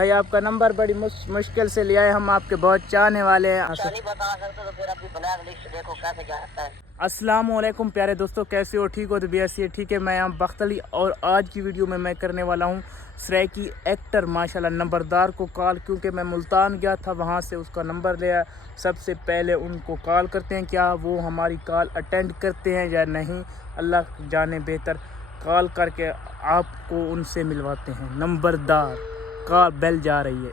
भाई आपका नंबर बड़ी मुश्किल से लिया है, हम आपके बहुत चाहने वाले हैं। नहीं बता सकते तो फिर अपनी ब्लैक लिस्ट देखो कैसे क्या होता है। अस्सलाम वालेकुम प्यारे दोस्तों, कैसे हो? ठीक हो तो ऐसी है, ठीक है। मैं यहाँ बख्तली और आज की वीडियो में मैं करने वाला हूँ सराइकी एक्टर माशाल्लाह नंबरदार को कॉल, क्योंकि मैं मुल्तान गया था, वहाँ से उसका नंबर लिया। सबसे पहले उनको कॉल करते हैं, क्या वो हमारी कॉल अटेंड करते हैं या नहीं, अल्लाह जाने बेहतर। कॉल करके आपको उनसे मिलवाते हैं। नंबरदार कॉल बेल जा रही है।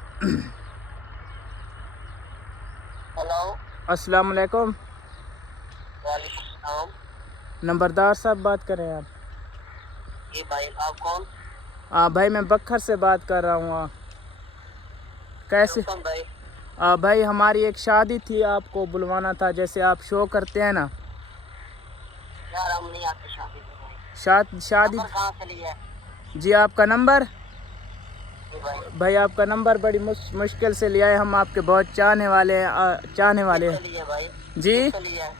हेलो, अस्सलाम वालेकुम। वालेकुम सलाम। नंबरदार साहब बात कर रहे हैं आप? ये भाई आप कौन? भाई मैं बखर से बात कर रहा हूँ। कैसे? भाई भाई हमारी एक शादी थी, आपको बुलवाना था, जैसे आप शो करते हैं ना। यार हम नहीं आते शादी में। शादी नंबर कहाँ से लिया है? जी आपका नंबर? ये भाई भाई आपका नंबर बड़ी मुश्किल से लिया है, हम आपके बहुत चाहने वाले हैं, चाहने वाले किससे हैं लिया भाई? जी। किससे लिया है?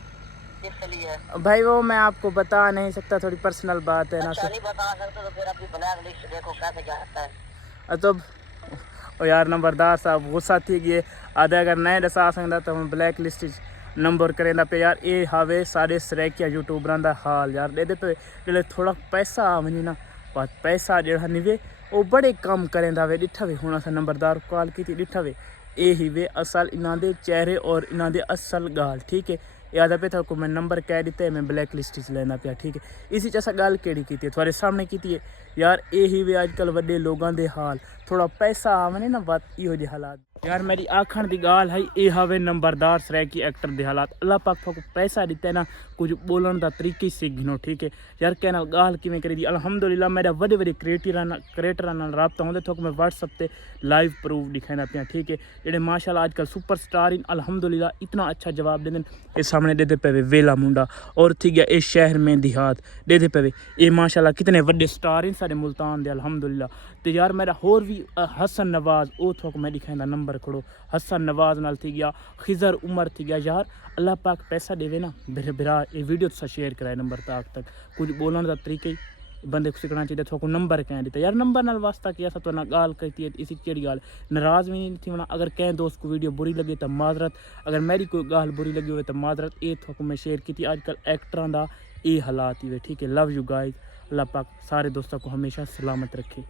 किससे लिया है? भाई वो मैं आपको बता नहीं सकता, थोड़ी पर्सनल बात है ना अच्छा सर। नहीं बता सकते तो फिर अपनी ब्लैक लिस्ट देखो कैसे क्या होता है। तो ओ यार नंबरदार साहब गुस्सा थी कि आधा अगर नहीं दसा सकता तो हम ब्लैक लिस्ट नंबर करें पे यार। ये हावे सारे सराइकिया यूट्यूबरां दा हाल यार। ये पे जो थोड़ा पैसा आ वनी ना, बात पैसा जो निवे वो बड़े कम करें वे। डिठा वे हूँ अस नंबरदार कॉल की डिठा वे, ये ही वे असल इन्हों के चेहरे और इन्हों के असल गाल, ठीक है। याद पे था को मैं नंबर कह दिता है, मैं ब्लैक लिस्ट च लेना पाया, ठीक है। इसी च अस गल केड़ी की थोड़े सामने की है यार। यही वे अजकल वड्डे लोगों के हाल, थोड़ा पैसा आवने ना, बात इहो जे हालात यार। मेरी आखण की गाल है, ये हवे नंबरदार सराइकी एक्टर के हालात। अल्लाह पाक को पैसा दिता है ना, कुछ बोलन का तरीके सीख गिनो, ठीक है यार। कहना गाल किवें करी दी। अलहमदुलिल्लाह मेरा वड्डे वड्डे क्रिएटर रबता होंगे, थोक मैं व्हाट्सअप पे लाइव प्रूफ दिखाना पाया, ठीक है। जेडे माशाल्लाह आजकल सुपर स्टार इन, अलहमदुलिल्लाह इतना अच्छा जवाब देंगे। ये सामने देते पे वेला मुंडा और थी गया इस शहर में देहात देते पे ये माशाल्लाह कितने वड्डे स्टार इन सारे मुल्तान दे, अलहमदुलिल्लाह। तो यार मेरा होर भी हसन नवाज ओ थोक मैं दिखाई नंबर खड़ो, हसन नवाज नाल थी गया, खिजर उमर थी गया यार। अल्लाह पाक पैसा देवे ना बिरा बिरा ये वीडियो तुसा शेयर कराए नंबर तक कुछ बोलने का तरीका ही बंदे को सीखना चाहिए। थोक नंबर कह दिता यार, नंबर नाल वास्ता किया सा तो ना गाल करती है, इसी केड़ी गाल नाराज़ भी नहीं थी होना। अगर कहीं दोस्त को वीडियो बुरी लगे तो माजरत, अगर मेरी कोई गाल बुरी लगी हो तो माजरत। ये थोक मैं शेयर की थी। अजकल एक्टरां दा ये हालात ही वे, ठीक है। Love you guys. अल्लाह पाक सारे दोस्तों को हमेशा सलामत रखे।